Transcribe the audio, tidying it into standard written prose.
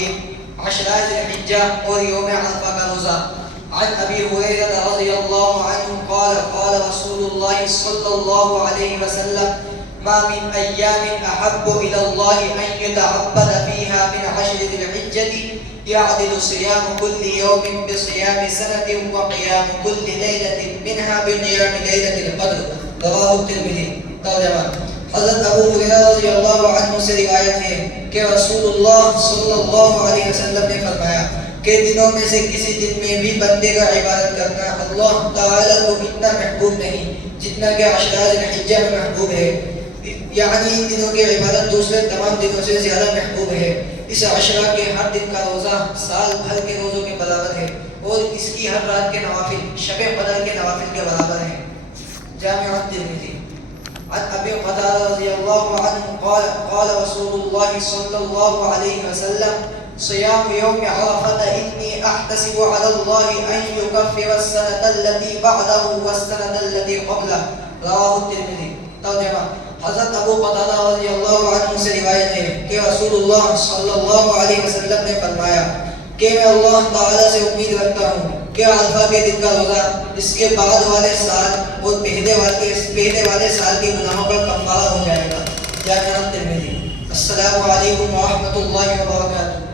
توحید، عشرہ ذی الحجہ اور یوم عرفہ کا روزہ۔ عن ابی ہریرہ رضی اللہ عنہ قال قال رسول اللہ صلی اللہ علیہ وسلم ما من ایام احب الى اللہ ان يتعبد فيها من عشر ذی الحجہ يعدل صيام كل يوم بصيام سنة وقيام كل ليلة منها بقيام ليلة القدر۔ رواه الترمذی۔ ترجمہ: حضرت ابو ہریرہ رضی اللہ عنہ سے روایت ہے کہ رسول اللہ صلی اللہ علیہ وسلم نے فرمایا کہ دنوں میں سے کسی دن میں بھی بندے کا عبادت کرنا اللہ تعالیٰ کو اتنا محبوب نہیں جتنا کہ عشرہ ذی الحجہ میں محبوب ہے، یعنی ان دنوں کی عبادت دوسرے تمام دنوں سے زیادہ محبوب ہے۔ اس عشرہ کے ہر دن کا روزہ سال بھر کے روزوں کے برابر ہے اور اس کی ہر رات کے نوافل شب قدر کے نوافل کے برابر ہیں۔ جامع الترمذی۔ عن ابی قتادہ رضی اللہ عنہ قال قال رسول اللہ صلی اللہ علیہ وسلم صيام يوم عرفة إني أحتسب على الله أن يكفر السنة التي بعده والسنة التي قبله۔ رواه الترمذی۔ ترجمہ: حضرت ابو قتادہ رضی اللہ عنہ سے روایت ہے کہ رسول اللہ صلی اللہ علیہ وسلم نے فرمایا کہ میں اللہ تعالیٰ سے امید رکھتا ہوں کہ عرفہ کے دن کا روزہ اس کے بعد والے سال اور پہلے والے سال کے گناہوں کا کفارہ ہو جائے گا۔ جامع الترمذی۔ السلام علیکم ورحمۃ اللہ وبرکاتہ۔